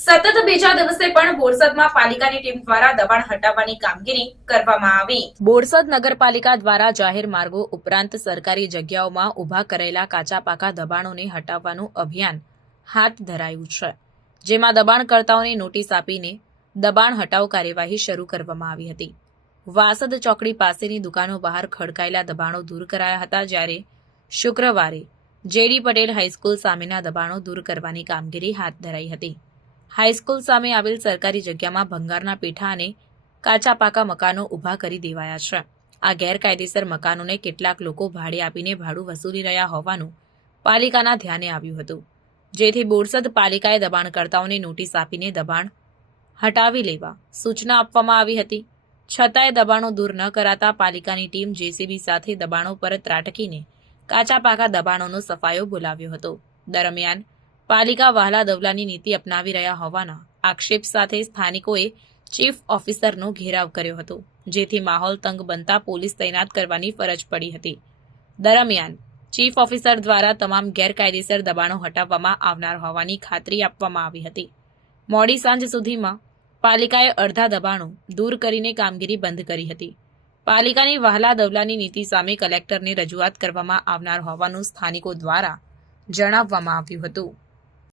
સતત બીજા દિવસે પણ બોરસદમાં પાલિકાની ટીમ દ્વારા દબાણ હટાવવાની કામગીરી કરવામાં આવી. બોરસદ નગરપાલિકા દ્વારા જાહેર માર્ગો ઉપરાંત સરકારી જગ્યાઓમાં ઊભા કરેલા કાચા પાકા દબાણોને હટાવવાનું અભિયાન હાથ ધરાયું છે, જેમાં દબાણકર્તાઓને નોટિસ આપીને દબાણ હટાવ કાર્યવાહી શરૂ કરવામાં આવી હતી. વાસદ ચોકડી પાસેની દુકાનો બહાર ખડકાયેલા દબાણો દૂર કરાયા હતા, જ્યારે શુક્રવારે, જેડી પટેલ હાઈસ્કૂલ સામેના દબાણો દૂર કરવાની કામગીરી હાથ ધરાઈ હતી. હાઈસ્કૂલ સામે આવેલ સરકારી જગ્યામાં ભંગારના પેઠા અને કાચા પાકા મકાનો ઊભા કરી દેવાયા છે. આ ગેરકાયદેસર મકાનોને કેટલાક લોકો ભાડે આપીને ભાડું વસૂલી રહ્યા હોવાનું પાલિકાના ધ્યાને આવ્યું હતું. જેથી બોરસદ પાલિકાએ દબાણકર્તાઓને નોટિસ આપીને દબાણ હટાવી લેવા સૂચના આપવામાં આવી હતી. છતાંય દબાણો દૂર ન કરાતા પાલિકાની ટીમ જેસીબી સાથે દબાણો પર ત્રાટકીને કાચા પાકા દબાણોનો સફાયો બોલાવ્યો હતો. દરમિયાન પાલિકા વહાલા દવલાની નીતિ અપનાવી રહ્યા હોવાના આક્ષેપ સાથે સ્થાનિકોએ ચીફ ઓફિસરનો ઘેરાવ કર્યો હતો, જેથી માહોલ તંગ બનતા પોલીસ તૈનાત કરવાની ફરજ પડી હતી. દરમિયાન ચીફ ઓફિસર દ્વારા તમામ ગેરકાયદેસર દબાણો હટાવવામાં આવનાર હોવાની ખાતરી આપવામાં આવી હતી. મોડી સાંજ સુધીમાં પાલિકાએ અડધા દબાણો દૂર કરીને કામગીરી બંધ કરી હતી. પાલિકાની વહાલા દવલાની નીતિ સામે કલેક્ટરને રજૂઆત કરવામાં આવનાર હોવાનું સ્થાનિકો દ્વારા જણાવવામાં આવ્યું હતું.